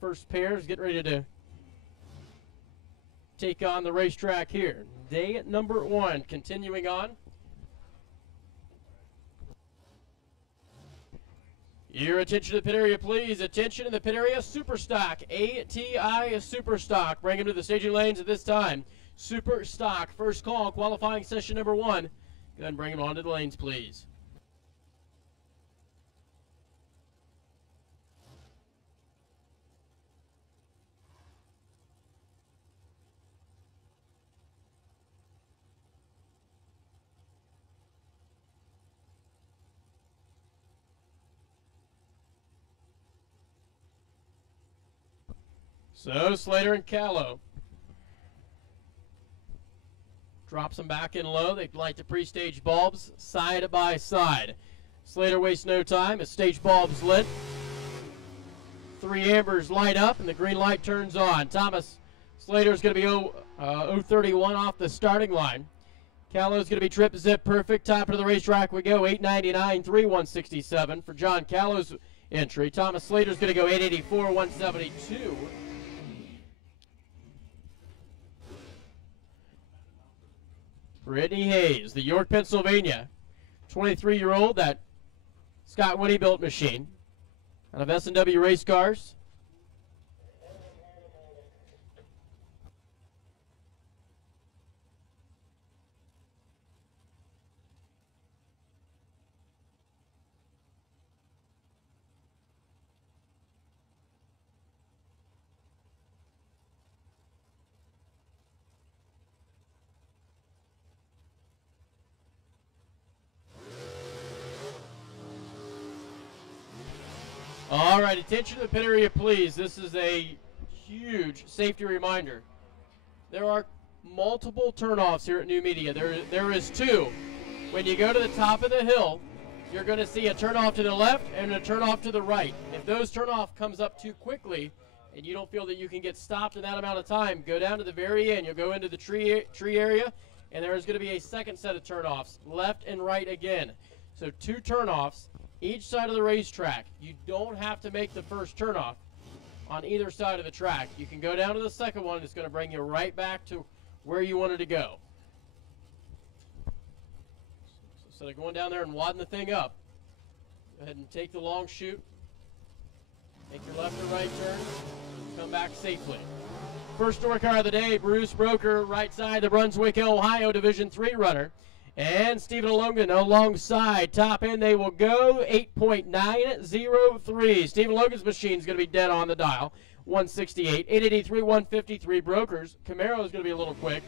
first pair is getting ready to take on the racetrack here. Day number 1, continuing on. Your attention to the pit area, please. Attention in the pit area, Superstock, ATI Superstock. Bring him to the staging lanes at this time. Superstock, first call, qualifying session number 1. Go ahead and bring him onto the lanes, please. So Slater and Callow. Drops them back in low. They light the pre-stage bulbs side by side. Slater wastes no time as stage bulbs lit. 3 ambers light up and the green light turns on. Thomas Slater's going to be 031 off the starting line. Callow's going to be trip zip perfect. Top of the racetrack we go. 899, 3167 for John Callow's entry. Thomas Slater's going to go 884, 172. Brittany Hayes, the York, Pennsylvania, 23-year-old, that Scott Winnie built machine out of S&W Race Cars. All right, attention to the pit area, please. This is a huge safety reminder. There are multiple turnoffs here at Numidia. There is 2. When you go to the top of the hill, you're going to see a turnoff to the left and a turnoff to the right. If those turnoff comes up too quickly and you don't feel that you can get stopped in that amount of time, go down to the very end. You'll go into the tree area, and there is going to be a second set of turnoffs, left and right again. So 2 turnoffs each side of the racetrack. You don't have to make the first turnoff on either side of the track. You can go down to the second one. It's going to bring you right back to where you wanted to go. So instead of going down there and wadding the thing up, go ahead and take the long chute, make your left or right turn, come back safely. First door car of the day, Bruce Broker, right side, the Brunswick, Ohio Division 3 runner. And Stephen Logan alongside. Top end, they will go 8.903. Stephen Logan's machine is going to be dead on the dial. 168, 883, 153. Brokers. Camaro is going to be a little quick.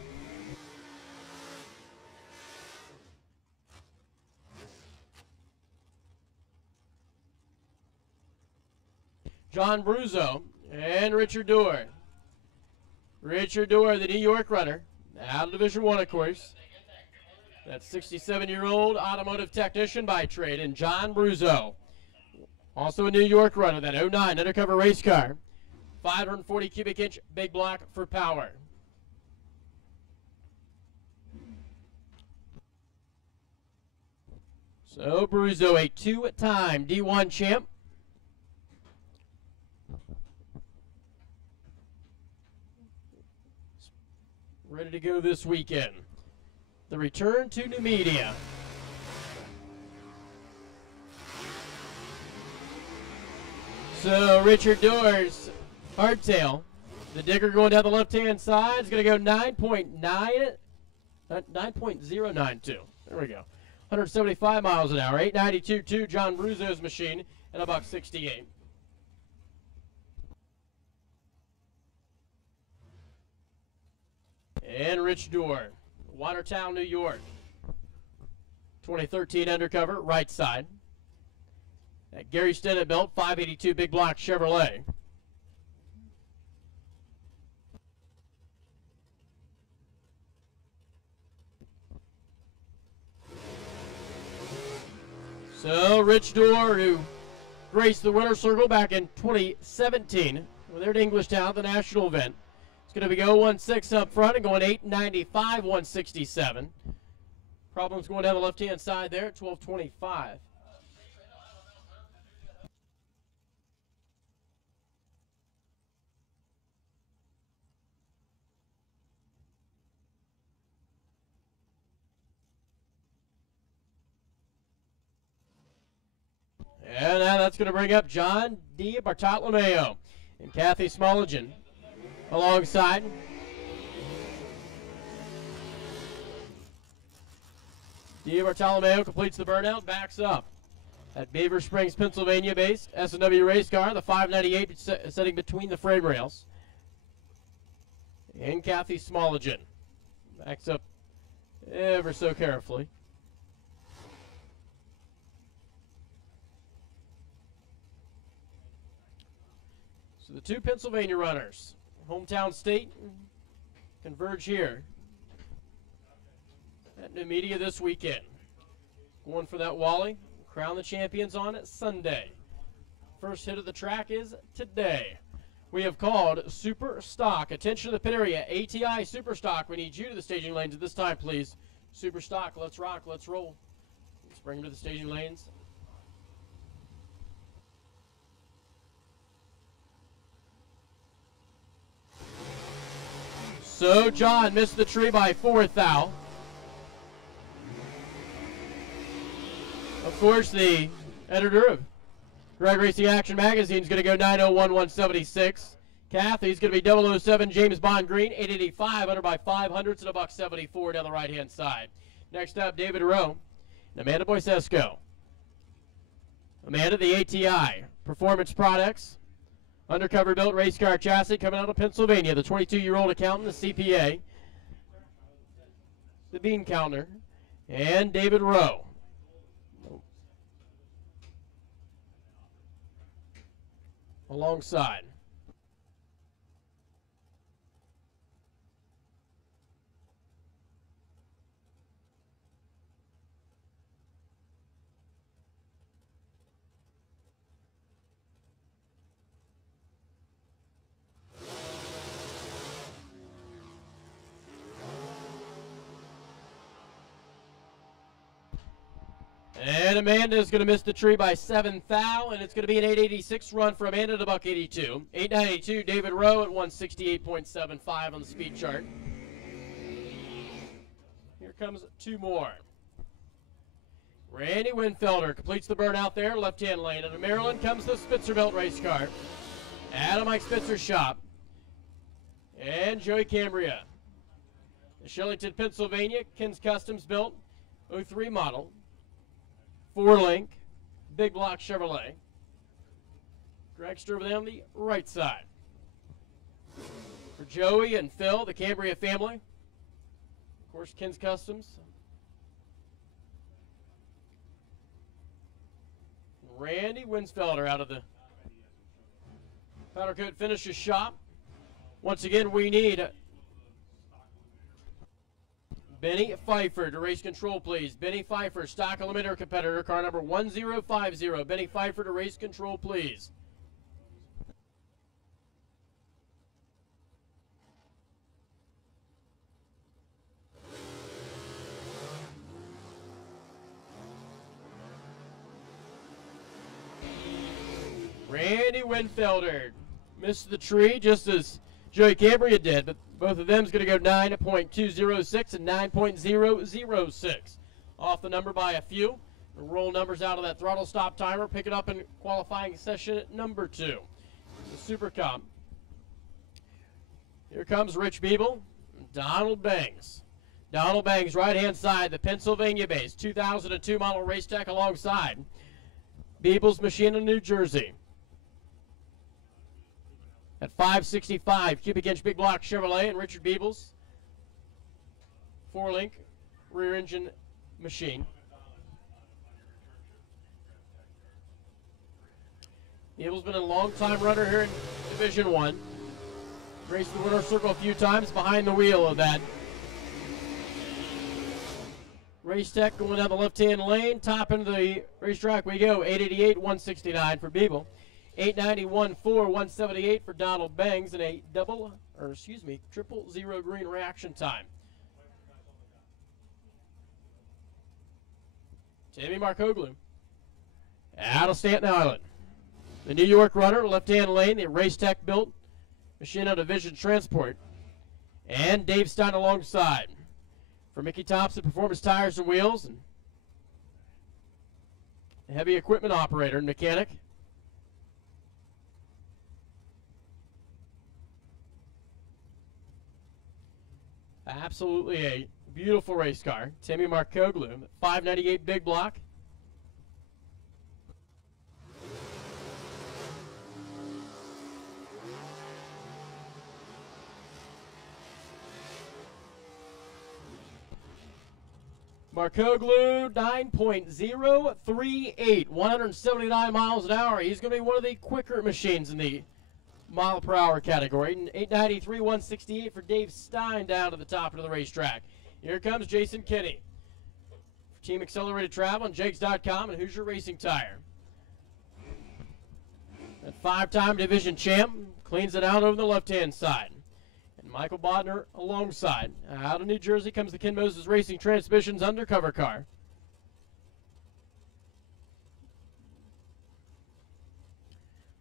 John Bruzzo and Richard Doerr. Richard Doerr, the New York runner, out of Division 1, of course. That 67-year-old automotive technician by trade, and John Bruzzo, also a New York runner, that 09 undercover race car, 540 cubic inch big block for power. So Bruzzo, a 2-time D1 champ. Ready to go this weekend. The return to Numidia. So Richard Doerr's hardtail, the digger going down the left-hand side, is going to go 9.092. There we go. 175 miles an hour. 892.2 John Bruzzo's machine and $168. And Rich Doerr, Watertown, New York. 2013 undercover, right side. That Gary Stennett built 582 big block Chevrolet. So Rich Doerr, who graced the winner's circle back in 2017, well, they're at Englishtown, the national event. It's going to be 016 up front and going 895, 167. Problems going down the left-hand side there at 1225. And now that's going to bring up John D. Bartolomeo and Kathy Smoligan alongside. D. Bartolomeo completes the burnout, backs up at Beaver Springs, Pennsylvania-based S&W race car, the 598 setting between the frame rails. And Kathy Smoligan backs up ever so carefully. So the two Pennsylvania runners, hometown state, converge here at Numidia this weekend. Going for that Wally, crown the champions on Sunday. First hit of the track is today. We have called Superstock. Attention to the pit area. ATI Superstock. We need you to the staging lanes at this time, please. Superstock, let's rock, let's roll. Let's bring them to the staging lanes. So John missed the tree by 4th thou. Of course, the editor of Drag Racing Action Magazine is going to go 901-176. Kathy's going to be 007 James Bond Green, 885, under by 500s and $1.74 down the right-hand side. Next up, David Rowe and Amanda Boisesco. Amanda, the ATI Performance Products, undercover built race car chassis coming out of Pennsylvania. The 22-year-old accountant, the CPA, the bean counter, and David Rowe. Alongside. And Amanda is going to miss the tree by 7 thou, and it's going to be an 886 run for Amanda to $1.82. 892, David Rowe at 168.75 on the speed chart. Here comes two more. Randy Winfelder completes the burnout there, left-hand lane. And in Maryland comes the Spitzervelt race car. Adam Mike Spitzer's shop. And Joey Cambria. The Shillington, Pennsylvania, Ken's Customs built 03 model. 4-link, big block Chevrolet. Dragster over there on the right side. For Joey and Phil, the Cambria family. Of course, Ken's Customs. Randy Winsfelder out of the powder coat finishes shop. Once again, we need Benny Pfeiffer to race control, please. Benny Pfeiffer, stock eliminator competitor, car number 1050. Benny Pfeiffer to race control, please. Randy Winfelder missed the tree just as Joey Cambria did, but both of them is going to go 9.206 and 9.006. Off the number by a few. We'll roll numbers out of that throttle stop timer. Pick it up in qualifying session number 2. The Super Cup. Here comes Rich Beeble, Donald Bangs. Donald Bangs, right-hand side, the Pennsylvania-based 2002 model race tech alongside Beeble's machine in New Jersey. At 565 cubic inch big block Chevrolet and Richard Beeble's 4-link rear engine machine. Beeble's been a long time runner here in Division 1. Raced the winner's circle a few times behind the wheel of that race tech going down the left-hand lane. Top into the racetrack we go. 888, 169 for Beeble. 891, 178 for Donald Bangs, and a triple zero green reaction time. Tammy Markoglu out of Staten Island. The New York runner, left-hand lane, the Race Tech built machine out of Vision Transport. And Dave Stein alongside. For Mickey Thompson, Performance Tires and Wheels. heavy equipment operator and mechanic. Absolutely a beautiful race car. Timmy Markoglu, 598 big block. Markoglu, 9.038, 179 miles an hour. He's going to be one of the quicker machines in the mile per hour category. 893, 168 for Dave Stein down to the top of the racetrack. Here comes Jason Kinney. Team Accelerated Travel on Jegs.com and Hoosier Racing Tire. That 5-time division champ cleans it out over the left-hand side. Michael Bodner alongside. Out of New Jersey comes the Ken Moses Racing Transmissions undercover car.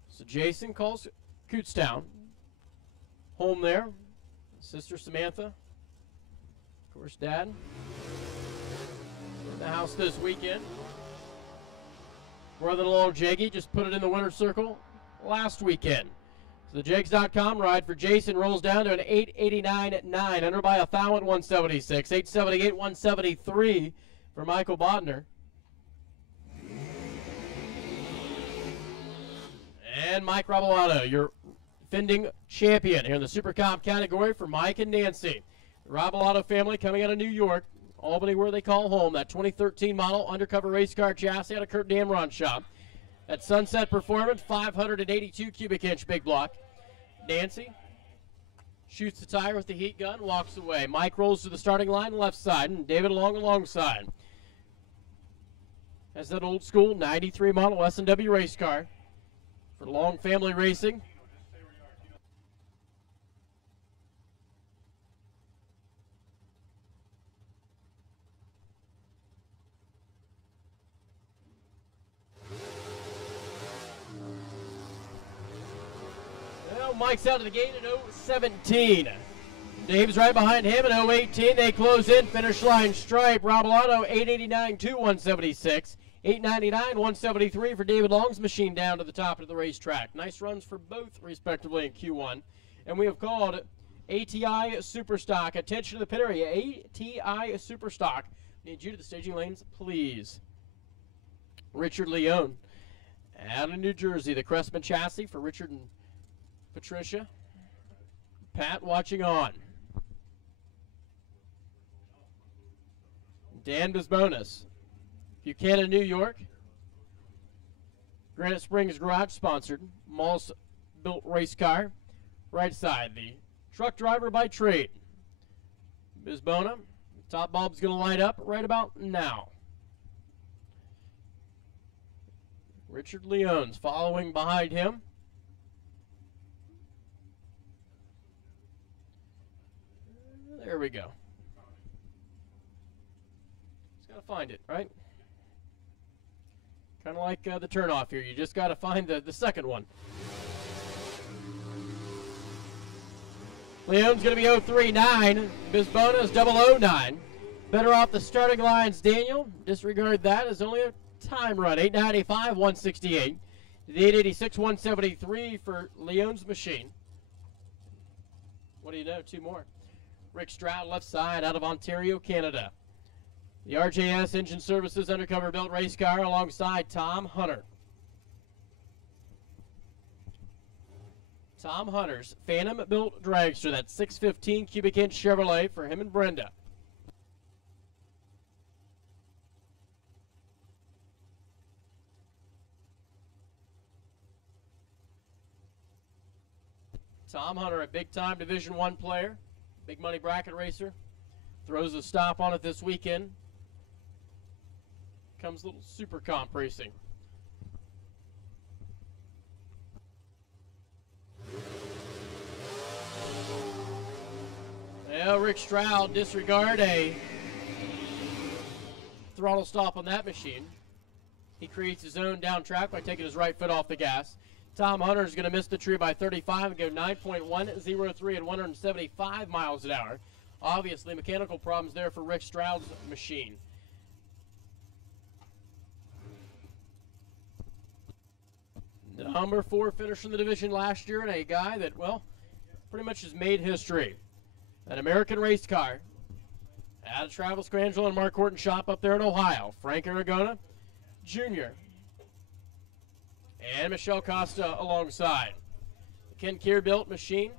So Jason calls Kutztown. Home there. Sister Samantha. Of course, Dad. In the house this weekend. Brother-in-law Jaggy just put it in the winner's circle last weekend. So the Jegs.com ride for Jason rolls down to an 889.9, under by a foul at 176. 878, 173 for Michael Bodner. And Mike Rabalato, your defending champion here in the Super Comp category for Mike and Nancy. The Rabalato family coming out of New York, Albany where they call home. That 2013 model undercover race car chassis out of Kurt Damron shop. At Sunset Performance, 582 cubic inch big block. Nancy shoots the tire with the heat gun, walks away. Mike rolls to the starting line, left side, and David along alongside. Has that old school 93 model S&W race car for Long Family Racing. Mike's out of the gate at 017. Dave's right behind him at 018. They close in, finish line stripe. Rabalato 889 to 176. 899, 173 for David Long's machine down to the top of the racetrack. Nice runs for both, respectively, in Q1. And we have called ATI Superstock. Attention to the pit area. ATI Superstock. Need you to the staging lanes, please. Richard Leone out of New Jersey. The Cressman chassis for Richard and Patricia. Pat watching on. Dan Bisbonis. Buchanan, New York. Granite Springs Garage sponsored. Moss built race car. Right side, the truck driver by trade. Bisbona. Top bulb's going to light up right about now. Richard Leone's following behind him. There we go. Just got to find it, right? Kind of like the turnoff here. You just got to find the second one. Leone's going to be 039. Bisbona is 009. Better off the starting lines, Daniel. Disregard that as only a time run. 895, 168. The 886, 173 for Leone's machine. What do you know? Two more. Rick Stroud, left side, out of Ontario, Canada. The RJS Engine Services undercover built race car alongside Tom Hunter. Tom Hunter's Phantom built dragster, that 615 cubic inch Chevrolet for him and Brenda. Tom Hunter, a big-time Division I player, big money bracket racer, throws a stop on it this weekend. Comes a little super comp racing. Well, Rick Stroud disregard a throttle stop on that machine. He creates his own down track by taking his right foot off the gas. Tom Hunter is going to miss the tree by 35 and go 9.103 at 175 miles an hour. Obviously, mechanical problems there for Rick Stroud's machine. Number 4 finisher in the division last year, and a guy that, well, pretty much has made history. An American race car out of Travis Grangel and Mark Horton shop up there in Ohio. Frank Aragona Jr. and Michelle Costa alongside. The Ken Keir built machine.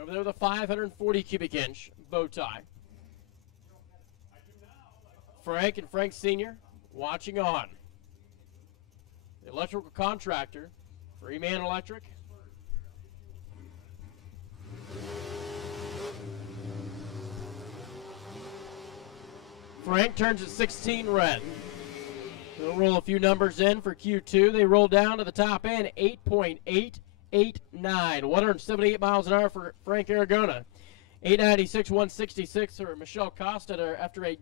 Over there with a 540 cubic inch bow tie. Frank and Frank Sr. watching on. The electrical contractor for E-Man Electric. Frank turns at 16 red. They'll roll a few numbers in for Q2. They roll down to the top end, 8.889. 178 miles an hour for Frank Aragona. 896, 166 for Michelle Costa after a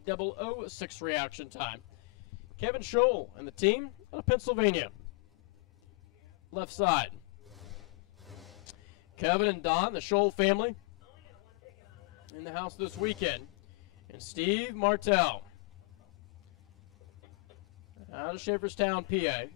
006 reaction time. Kevin Scholl and the team out of Pennsylvania. Left side. Kevin and Don, the Scholl family, in the house this weekend. And Steve Martell out of Schaeferstown, PA.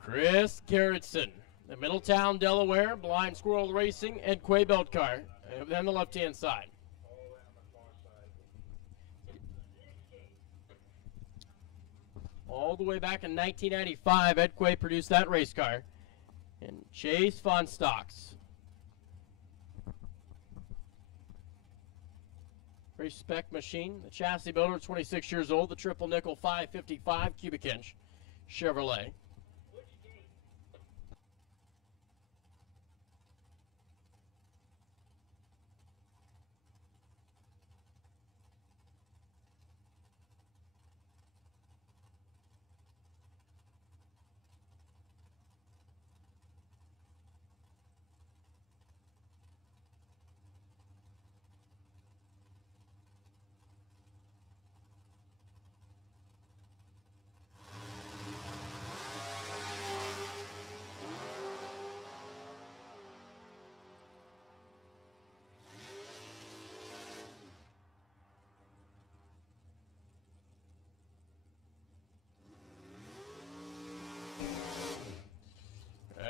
Chris Gerritsen, the Middletown, Delaware, Blind Squirrel Racing, and Quay Belt Car, and then the left-hand side. All the way back in 1995, Ed Quay produced that race car. And Chase Von Stocks. Race spec machine. The chassis builder, 26 years old. The triple nickel 555 cubic inch Chevrolet.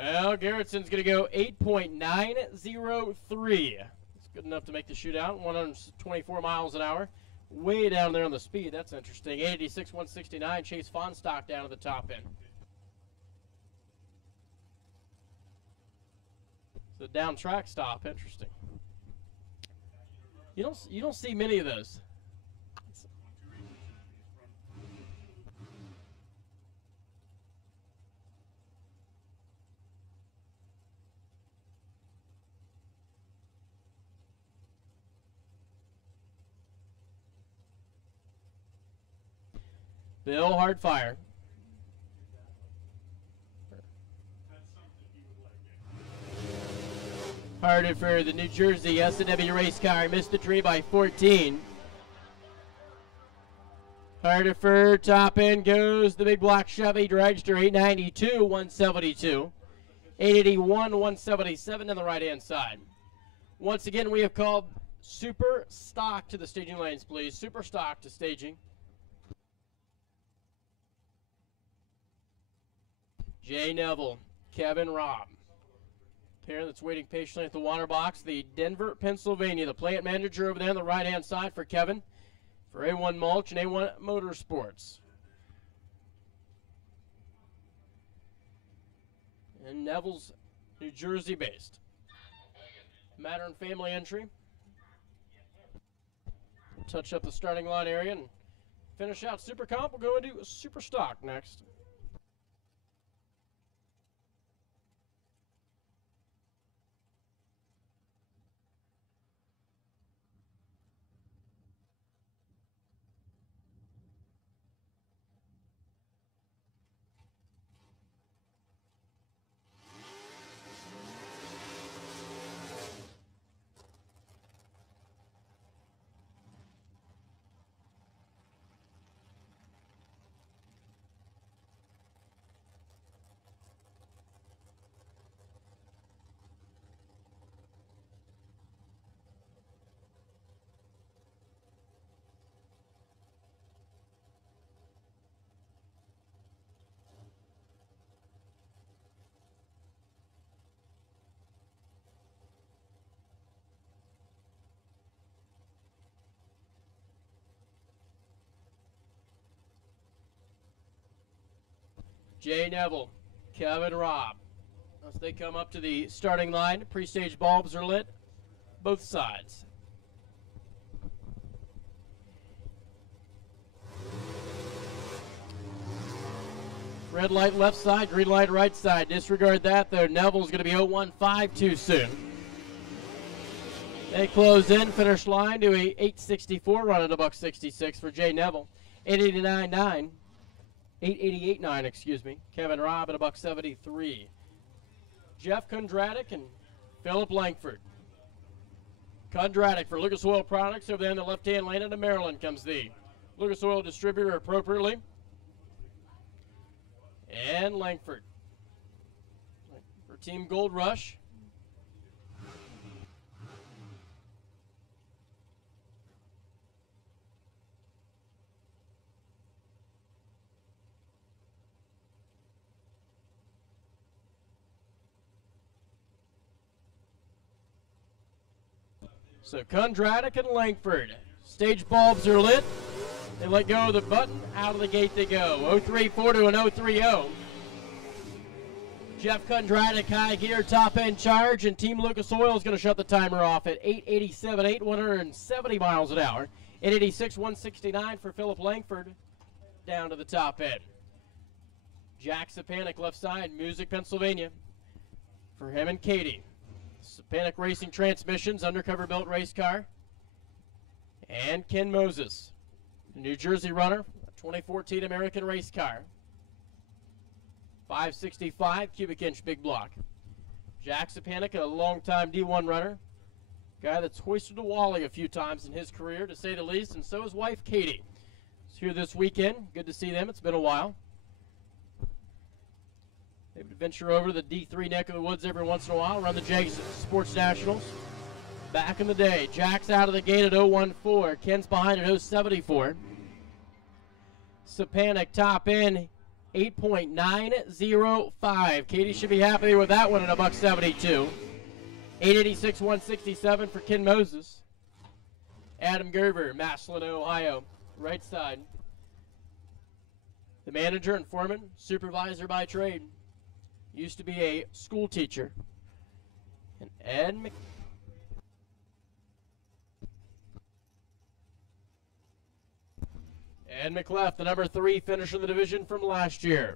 Well, Gerritsen's going to go 8.903. It's good enough to make the shootout. 124 miles an hour. Way down there on the speed. That's interesting. 886, 169. Chase Fonstock down to the top end. It's a down track stop. Interesting. You don't see many of those. Bill Hardfire. Harded for the New Jersey S&W race car. Missed the tree by 14. Harded for top end goes the big black Chevy Dragster. 892, 172. 881, 177 on the right-hand side. Once again, we have called Superstock to the staging lanes, please. Superstock to staging. Jay Neville, Kevin Robb. Pair that's waiting patiently at the water box. The Denver, Pennsylvania, the plant manager over there on the right-hand side for Kevin. For A1 Mulch and A1 Motorsports. And Neville's New Jersey based. Mattern family entry. Touch up the starting line area and finish out Super Comp. We'll go into Super Stock next. Jay Neville, Kevin Robb. As they come up to the starting line, pre-stage bulbs are lit, both sides. Red light left side, green light right side. Disregard that though. Neville's going to be 0.15 too soon. They close in, finish line to a 8.64, running a $1.66 for Jay Neville. 8.89.9, 8.88.9, excuse me. Kevin Robb at a $1.73. Jeff Kondratic and Philip Langford. Kondratic for Lucas Oil Products. Over there in the left-hand lane into Maryland comes the Lucas Oil distributor appropriately. And Langford for Team Gold Rush. So Kondratic and Langford. Stage bulbs are lit. They let go of the button. Out of the gate they go. 0.34 to an 0.30. Jeff Kondratic, high gear, top end charge, and Team Lucas Oil is going to shut the timer off at 8.87.8, 170 miles an hour. 8.86, 169 for Philip Langford down to the top end. Jack Sapanic, left side, Music, Pennsylvania, for him and Katie. Sapanic Racing Transmissions, undercover built race car. And Ken Moses, New Jersey runner, 2014 American race car. 565 cubic inch big block. Jack Sapanic, a longtime D1 runner. Guy that's hoisted a Wally a few times in his career, to say the least, and so his wife, Katie. It's here this weekend. Good to see them. It's been a while. They would venture over to the D3 neck of the woods every once in a while, run the Jags Sports Nationals. Back in the day, Jack's out of the gate at 0.14. Ken's behind at 0.74. Sapanic top in 8.905. Katie should be happy with that one at $1.72. 8.86, 167 for Ken Moses. Adam Gerber, Massillon, Ohio, right side. The manager and foreman, supervisor by trade. Used to be a school teacher. And Ed McLeff, the number 3 finisher in the division from last year.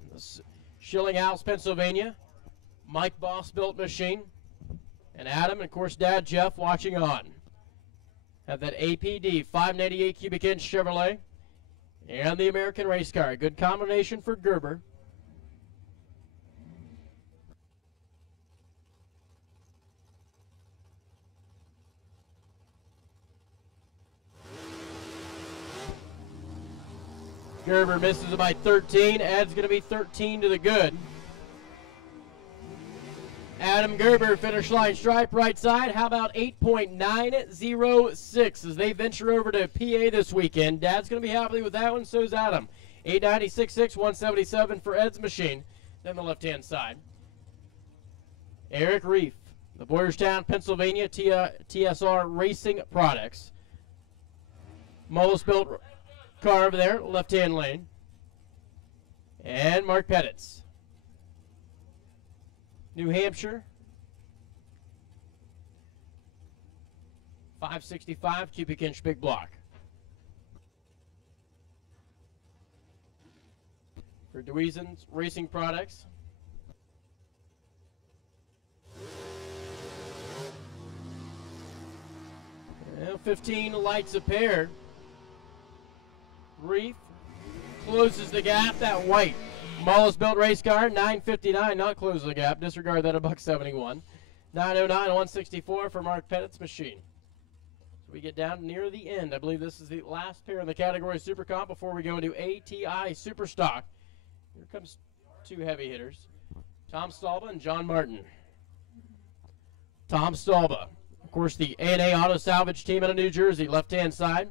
Schilling House, Pennsylvania. Mike Boss built machine. And Adam, and of course Dad Jeff watching on. Have that APD 598 cubic inch Chevrolet. And the American race car. Good combination for Gerber. Gerber misses it by 13. Ed's going to be 13 to the good. Adam Gerber, finish line stripe, right side. How about 8.906 as they venture over to PA this weekend? Dad's going to be happy with that one, so's Adam. 8.96.6, 177 for Ed's machine. Then the left-hand side. Eric Reef, the Boyerstown, Pennsylvania, TSR Racing Products. Mullis built car over there, left-hand lane. And Mark Pettitz. New Hampshire. 565 cubic inch big block. For Dweezens Racing Products. And 15 lights a pair. Reef closes the gap. That white Mullis built race car, 959, not close the gap. Disregard that, $1.71. 909, 164 for Mark Pettit's machine. So we get down near the end. I believe this is the last pair in the category Super Comp before we go into ATI Superstock. Here comes two heavy hitters, Tom Stalba and John Martin. Tom Stalba, of course, the A&A Auto Salvage team out of New Jersey, left-hand side.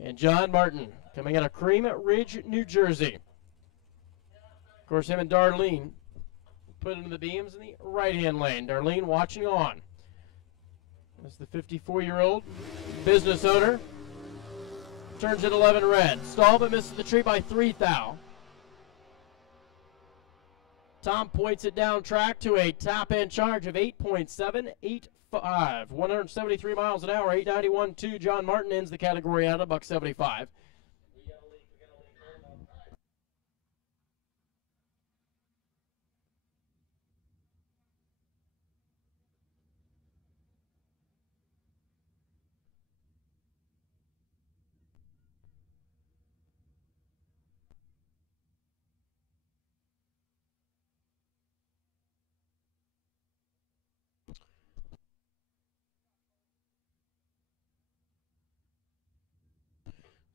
And John Martin, coming out of Cream Ridge, New Jersey. Of course, him and Darlene put into the beams in the right-hand lane. Darlene watching on. That's the 54-year-old business owner. Turns at 11 red. Stall but misses the tree by 3 thou. Tom points it down track to a top end charge of 8.785. 173 miles an hour, 891.2. John Martin ends the category out at $175.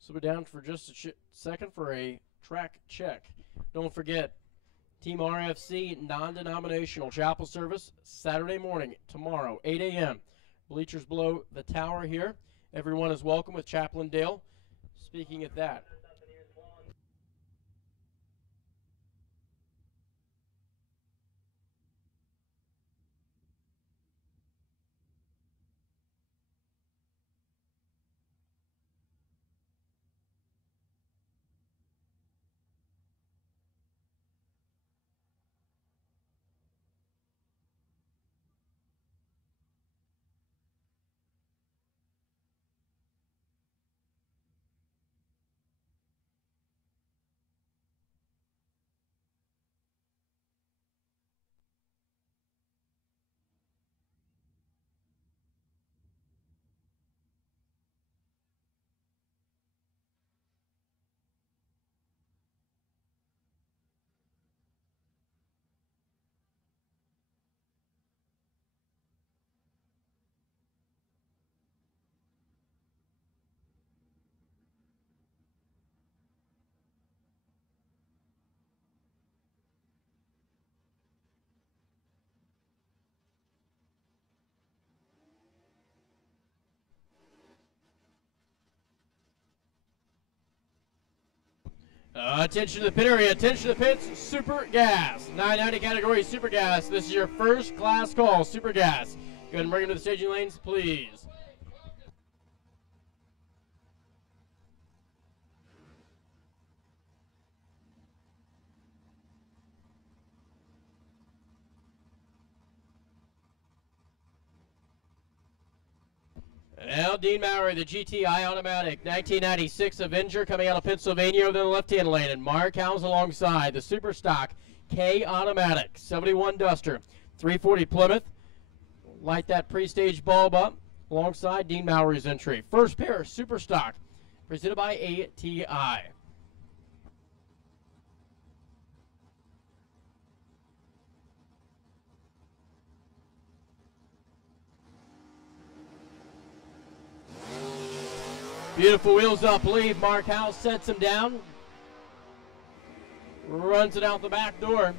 So we're down for just a second for a track check. Don't forget, Team RFC non-denominational chapel service Saturday morning, tomorrow, 8 a.m. Bleachers below the tower here. Everyone is welcome with Chaplain Dale speaking at that. Attention to the pit area, attention to the pits, Super Gas. 990 category Super Gas. This is your first class call, Super Gas. Go ahead and bring them to the staging lanes, please. Now Dean Mowry, the GTI Automatic, 1996 Avenger coming out of Pennsylvania over the left-hand lane, and Mark Howes alongside the Superstock K Automatic, 71 Duster, 340 Plymouth. Light that pre-stage bulb up alongside Dean Mowry's entry. First pair, Superstock, presented by ATI. Beautiful wheels up lead. Mark Howes sets him down. Runs it out the back door.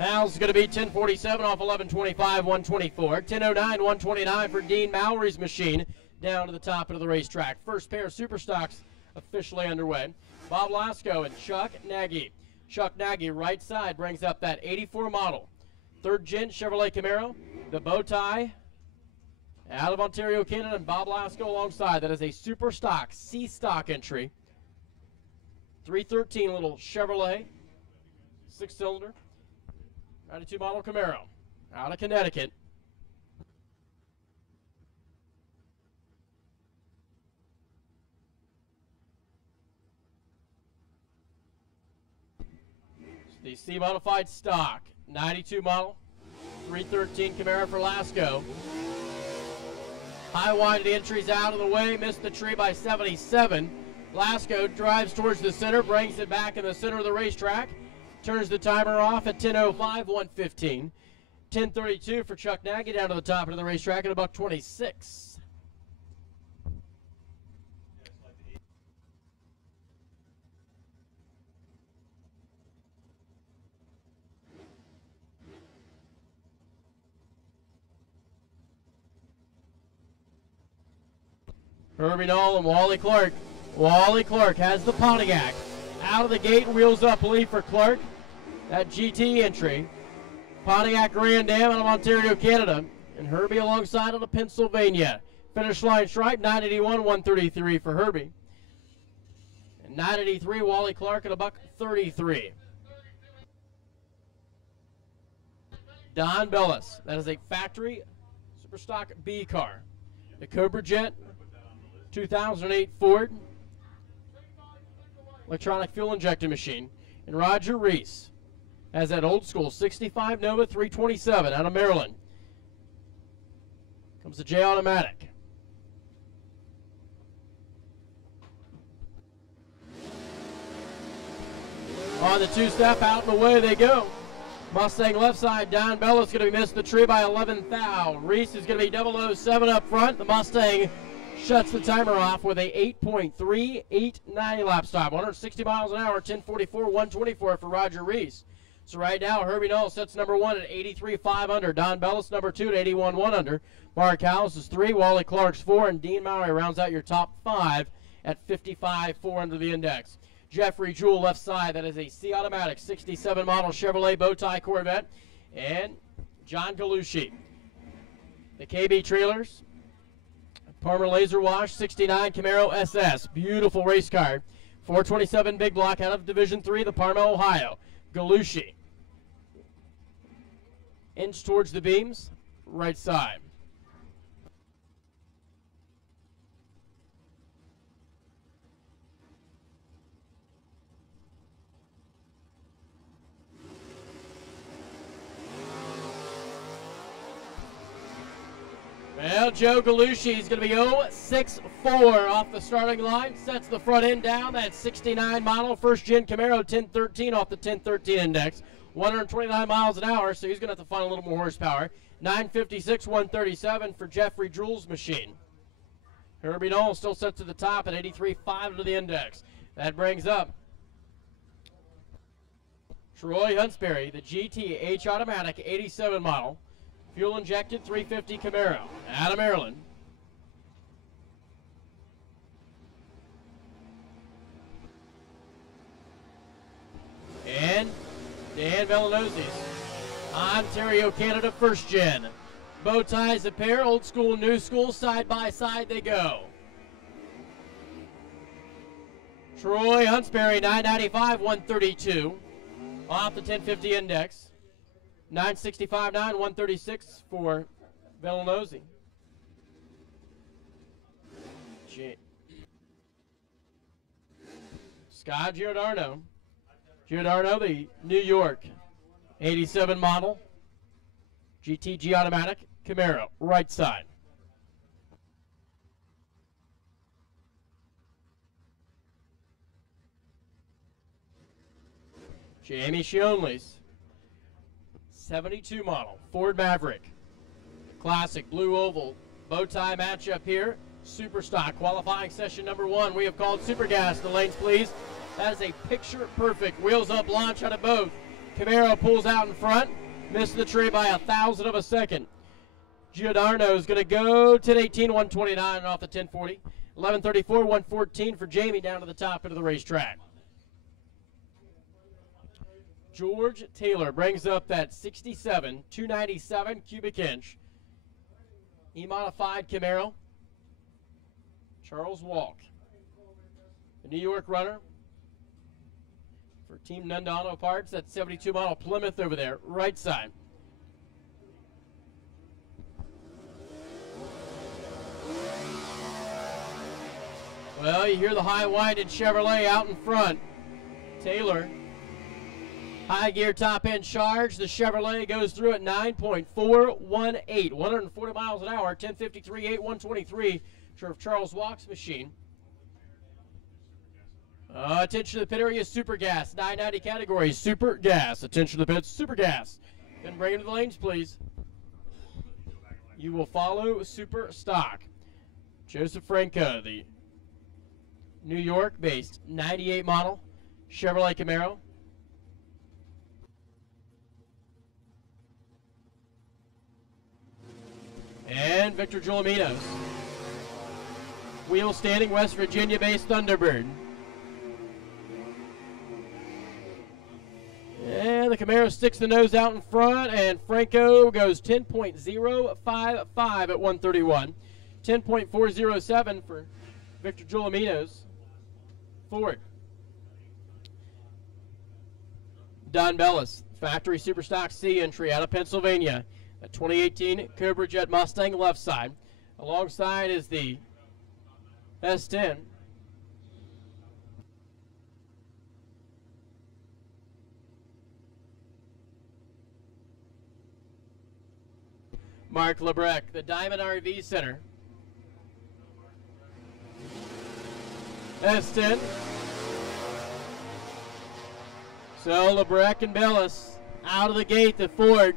Howes is going to be 1047 off 1125, 124. 1009, 129 for Dean Mowry's machine down to the top of the racetrack. First pair of Superstocks officially underway. Bob Lasco and Chuck Nagy. Chuck Nagy, right side, brings up that 84 model. Third gen Chevrolet Camaro. The bow tie. Out of Ontario, Canada, and Bob Lasco alongside. That is a Superstock C-Stock entry. 313 little Chevrolet, 6-cylinder, 92 model Camaro, out of Connecticut. The C-modified stock, 92 model, 313 Camaro for Lasco. High wide entries out of the way, missed the tree by 77. Lasco drives towards the center, brings it back in the center of the racetrack, turns the timer off at 10:05, 115. 10:32 for Chuck Nagy down to the top of the racetrack at $126. Herbie Knoll and Wally Clark. Wally Clark has the Pontiac. Out of the gate, wheels up lead for Clark. That GT entry. Pontiac Grand Am out of Ontario, Canada. And Herbie alongside out of Pennsylvania. Finish line stripe, 981, 133 for Herbie. And 983, Wally Clark at $1.33. Don Bellis, that is a factory Superstock B car. The Cobra Jet 2008 Ford electronic fuel injector machine. And Roger Reese has that old school 65 Nova 327 out of Maryland. Comes the J Automatic. On the two-step, out and away they go. Mustang left side, Don Bellis going to be missing the tree by 11 thou. Reese is going to be 007 up front. The Mustang shuts the timer off with a 8.389 lap stop. 160 miles an hour, 10:44, 124 for Roger Reese. So right now, Herbie Knoll sets number 1 at 83.5 under. Don Bellis number 2 at 81.1 under. Mark Howes is 3, Wally Clark's 4, and Dean Maury rounds out your top 5 at 55.4 under the index. Jeffrey Jewell left side, that is a C Automatic 67 model Chevrolet Bowtie Corvette. And John Galucci. The KB Trailers, Palmer Laser Wash 69 Camaro SS, beautiful race car. 427 big block out of Division 3, the Parma, Ohio. Galucci. Inch towards the beams, right side. Well, Joe Galucci is going to be 0.64 off the starting line. Sets the front end down. That 69 model first-gen Camaro 1013 off the 1013 index. 129 miles an hour, so he's going to have to find a little more horsepower. 956, 137 for Jeffrey Jewell's machine. Herbie Knoll still set to the top at 83.5 under the index. That brings up Troy Hunsberry, the GT Automatic 87 model. Fuel injected 350 Camaro out of Maryland. And Dan Villanosi's Ontario, Canada first gen. Bow ties a pair, old school, new school, side by side they go. Troy Hunsberry 995, 132 off the 1050 index. 965.9, 136 for Villanosi. Scott Giordano. Giordano, the New York 87 model. GTG Automatic Camaro, right side. Jamie Shionley's 72 model Ford Maverick. Classic blue oval bow tie matchup here. Superstock qualifying session number 1. We have called Super Gas. The lanes, please. That is a picture perfect wheels up launch out of both. Camaro pulls out in front. Missed the tree by 1,000 of a second. Giordano is going to go 1018, 129 off the 1040. 1134, 114 for Jamie down to the top into the racetrack. George Taylor brings up that 67, 297 cubic inch E-modified Camaro. Charles Walk, the New York runner for Team Nunda Auto Parts. That 72 model Plymouth over there, right side. Well, you hear the high-winded Chevrolet out in front. Taylor. High gear top end charge. The Chevrolet goes through at 9.418. 140 miles an hour. 1053.8, 123 for Charles Walk's machine. Attention to the pit area, Super Gas. 990 category, Super Gas. Attention to the pits, Super Gas. Then bring him to the lanes, please. You will follow Super Stock. Joseph Franco, the New York-based 98 model Chevrolet Camaro. And Victor Giolaminos, wheel standing West Virginia-based Thunderbird. And the Camaro sticks the nose out in front, and Franco goes 10.055 at 131. 10.407 for Victor Giuliano's Ford. Don Bellis, factory Superstock C entry out of Pennsylvania. A 2018 Cobra Jet Mustang left side. Alongside is the S10. Mark Lebrecq, the Diamond RV Center. S10. So Lebrecq and Bellis out of the gate. The Ford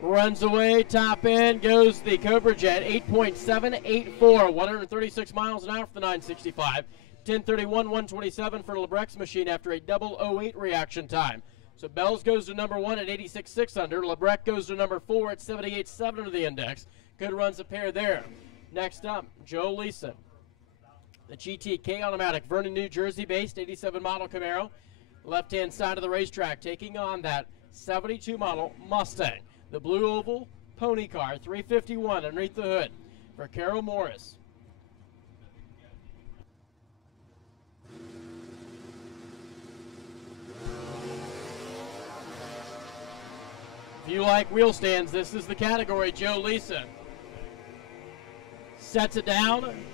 runs away, top end goes the Cobra Jet, 8.784, 136 miles an hour for the 965. 10:31, 127 for Lebrecht's machine after a double 08 reaction time. So Bells goes to number 1 at 86.6 under. Lebrecq goes to number 4 at 78.7 under the index. Good runs a pair there. Next up, Joe Leeson. The GTK automatic, Vernon, New Jersey based, 87 model Camaro. Left-hand side of the racetrack, taking on that 72 model Mustang. The blue oval pony car, 351 underneath the hood for Carol Morris. If you like wheel stands, this is the category. Joe Leeson sets it down.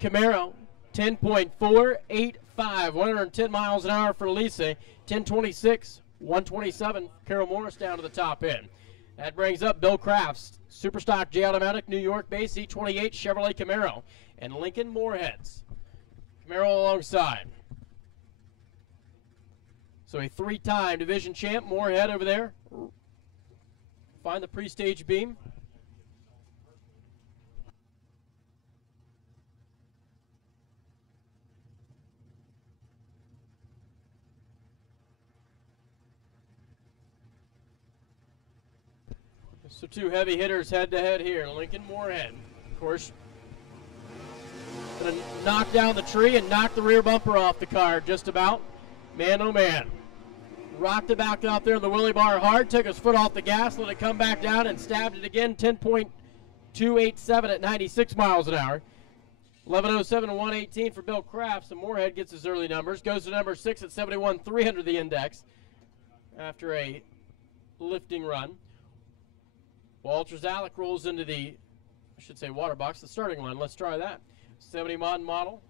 Camaro, 10.485, 110 miles an hour for Lisa. 10:26, 127. Carol Morris down to the top end. That brings up Bill Crafts, Superstock J Automatic, New York base, C28 Chevrolet Camaro, and Lincoln Moorheads. Camaro alongside. So a three-time division champ, Moorhead over there. Find the pre-stage beam. So two heavy hitters head-to-head here. Lincoln Moorhead, of course, going to knock down the tree and knock the rear bumper off the car just about. Man, oh man. Rocked it back out there in the wheelie bar hard, took his foot off the gas, let it come back down, and stabbed it again. 10.287 at 96 miles an hour. 11:07 and 118 for Bill Crafts. And Moorhead gets his early numbers. Goes to number 6 at 71,300 the index after a lifting run. Walter Zalek rolls into the, I should say water box, the starting line. Let's try that. 70 model.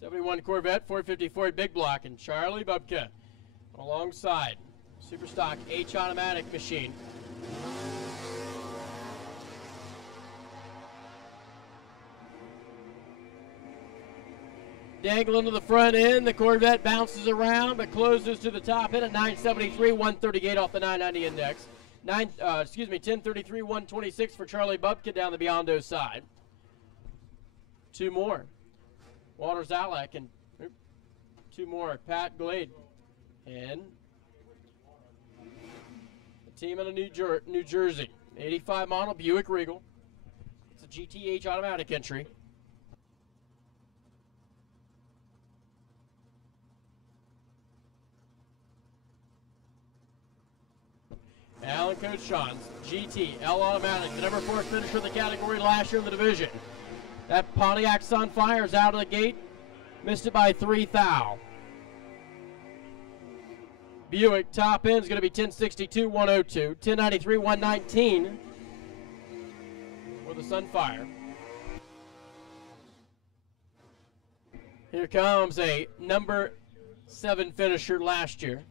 '71 Corvette, 450 Ford Big Block, and Charlie Bubka alongside Superstock H automatic machine. Dangling to the front end, the Corvette bounces around but closes to the top end at 973, 138 off the 990 index. 1033, 126 for Charlie Bubka down the Biondo side. Two more. Walter Zalek and two more. Pat Glade and the team out of New Jersey. 85 model Buick Regal. It's a GTH automatic entry. Alan Coach Sean's GT L automatic, the number 4 finisher of the category last year in the division. That Pontiac Sunfire is out of the gate. Missed it by 3 thou. Buick top end is going to be 1062, 102. 1093, 119 for the Sunfire. Here comes a number 7 finisher last year.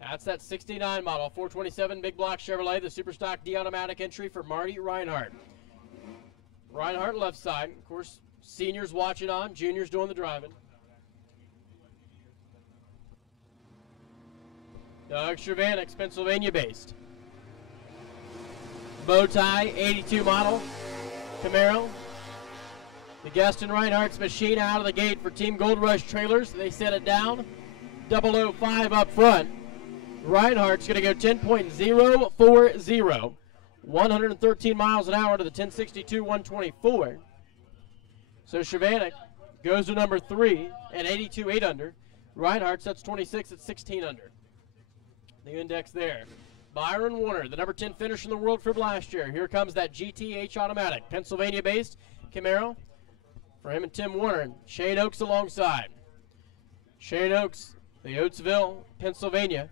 That's that 69 model, 427 Big Block Chevrolet, the Superstock D automatic entry for Marty Reinhardt. Reinhardt left side. Of course, seniors watching on, juniors doing the driving. Doug Cervanix, Pennsylvania based. Bowtie, 82 model Camaro. The Gaston Reinhardt's machine out of the gate for Team Gold Rush trailers. They set it down. 005 up front. Reinhardt's going to go 10.040. 113 miles an hour to the 1062-124. So Shavanek goes to number 3 at 82.8 under. Reinhardt sets 26 at 16 under. The index there. Byron Warner, the number 10 finish in the world from last year. Here comes that GTH automatic. Pennsylvania-based Camaro for him and Tim Warner. And Shane Oaks alongside. Shane Oaks, the Oatesville, Pennsylvania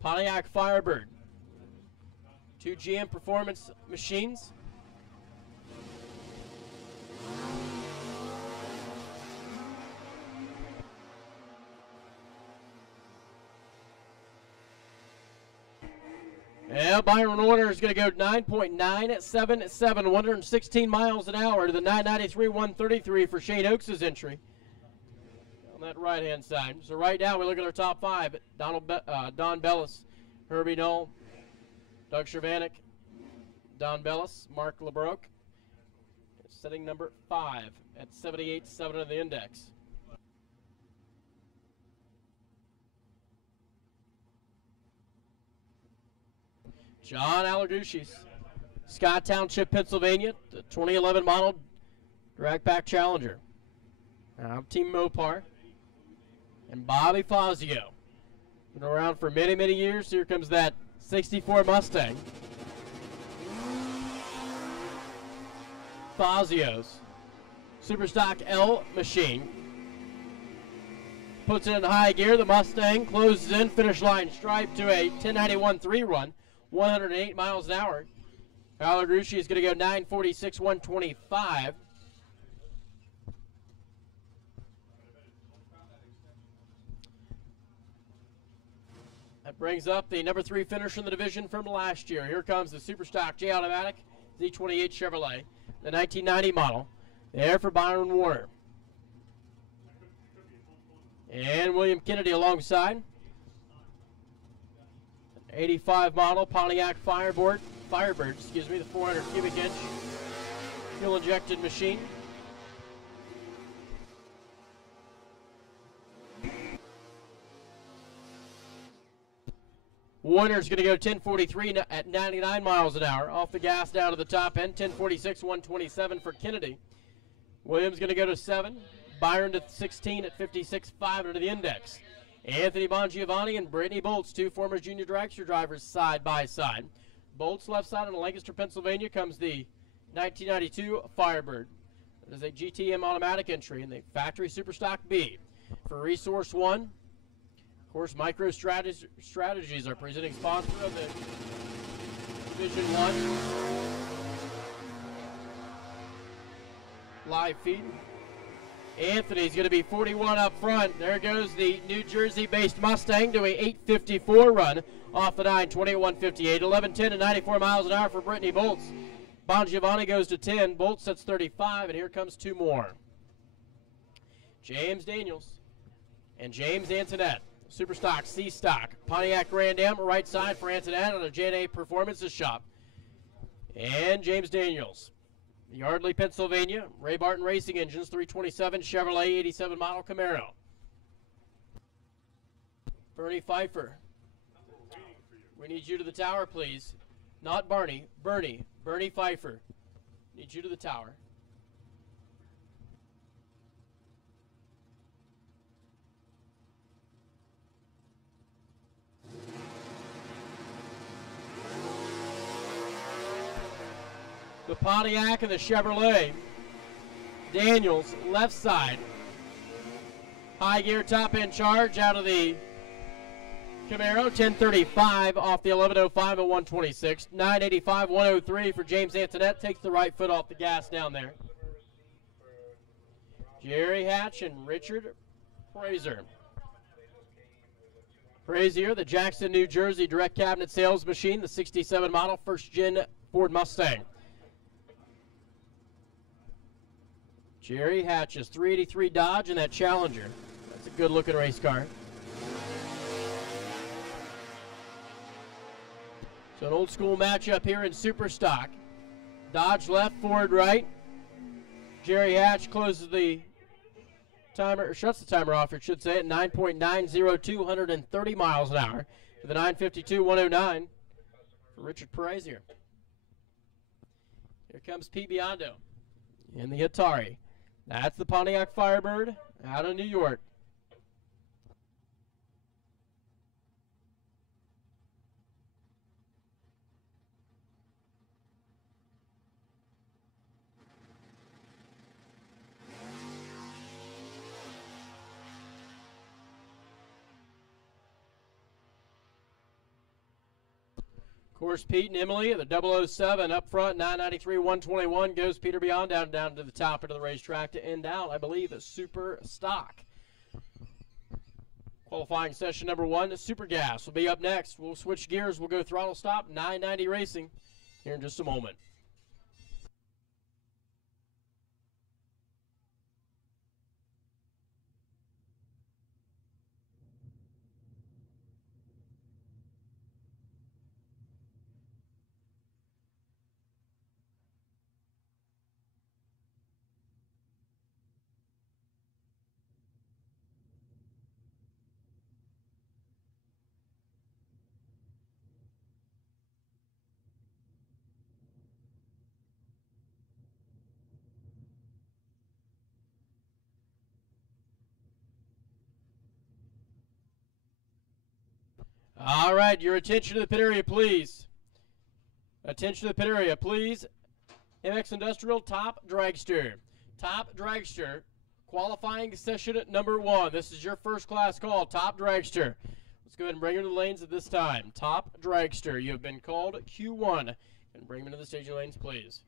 Pontiac Firebird. 2 GM Performance machines. Yeah, Byron Warner is going to go 9.977, 116 miles an hour to the 993-133 for Shane Oaks' entry on that right-hand side. So right now we look at our top 5. Don Bellis, Herbie Knoll, Doug Shavanek, Don Bellis, Mark LeBrock, setting number 5 at 78.7 of the index. John Alagushis, Scott Township, Pennsylvania, the 2011 model drag pack Challenger. Team Mopar. And Bobby Fazio. Been around for many, many years. Here comes that 64 Mustang. Fazio's Superstock L machine. Puts it in high gear. The Mustang closes in, finish line stripe to a 1091 3-run. 108 miles an hour. Alagushi is going to go 946, 125. That brings up the number 3 finisher in the division from last year. Here comes the Superstock J Automatic Z28 Chevrolet, the 1990 model. There for Byron Warner. And William Kennedy alongside. 85 model Pontiac Firebird, the 400 cubic inch fuel injected machine. Warner's going to go 1043 at 99 miles an hour, off the gas down to the top end. 1046, 127 for Kennedy. Williams going to go to 7. Byron to 16 at 56.5 under the index. Anthony Bongiovanni and Brittany Bolts, 2 former junior dragster drivers side by side. Bolts left side in Lancaster, Pennsylvania comes the 1992 Firebird. That is a GTM automatic entry in the factory Superstock B. For Resource 1, of course, Micro Strategies are presenting sponsor of the Division 1 live feed. Anthony's going to be 41 up front. There goes the New Jersey-based Mustang to a 8:54 run off the 9:20 at 158. 11:10 and 94 miles an hour for Brittany Bolts. Bongiovanni goes to 10. Bolts sets 35, and here comes 2 more. James Daniels and James Antoinette. Superstock C-Stock. Pontiac Grand Am, right side for Antoinette on a J&A Performances shop. And James Daniels. Yardley, Pennsylvania, Ray Barton Racing Engines, 327 Chevrolet 87 model Camaro. Bernie Pfeiffer. We need you to the tower, please. Not Barney, Bernie. Bernie Pfeiffer. Need you to the tower. The Pontiac and the Chevrolet. Daniels, left side. High gear top end charge out of the Camaro. 1035 off the 1105 at 126. 985, 103 for James Antoinette. Takes the right foot off the gas down there. Jerry Hatch and Richard Frazier. Frazier, the Jackson, New Jersey direct cabinet sales machine, the 67 model, first gen Ford Mustang. Jerry Hatch's 383 Dodge and that Challenger. That's a good looking race car. So an old school matchup here in Superstock. Dodge left, Ford right. Jerry Hatch closes the timer, or shuts the timer off, it should say, at 9.902, 130 miles an hour. For the 952, 109 for Richard Perez here. Here comes Pete Biondo in the Atari. That's the Pontiac Firebird out of New York. Of course, Pete and Emily at the 007 up front, 993, 121 goes Peter Biondo down to the top of the racetrack to end out, I believe, at Superstock. Qualifying session number 1, Super Gas will be up next. We'll switch gears. We'll go throttle stop, 990 Racing here in just a moment. All right, your attention to the pit area, please. Attention to the pit area, please. MX Industrial Top Dragster. Top Dragster, qualifying session number 1. This is your first class call, Top Dragster. Let's go ahead and bring her to the lanes at this time. Top Dragster, you have been called Q1. And bring them to the staging lanes, please.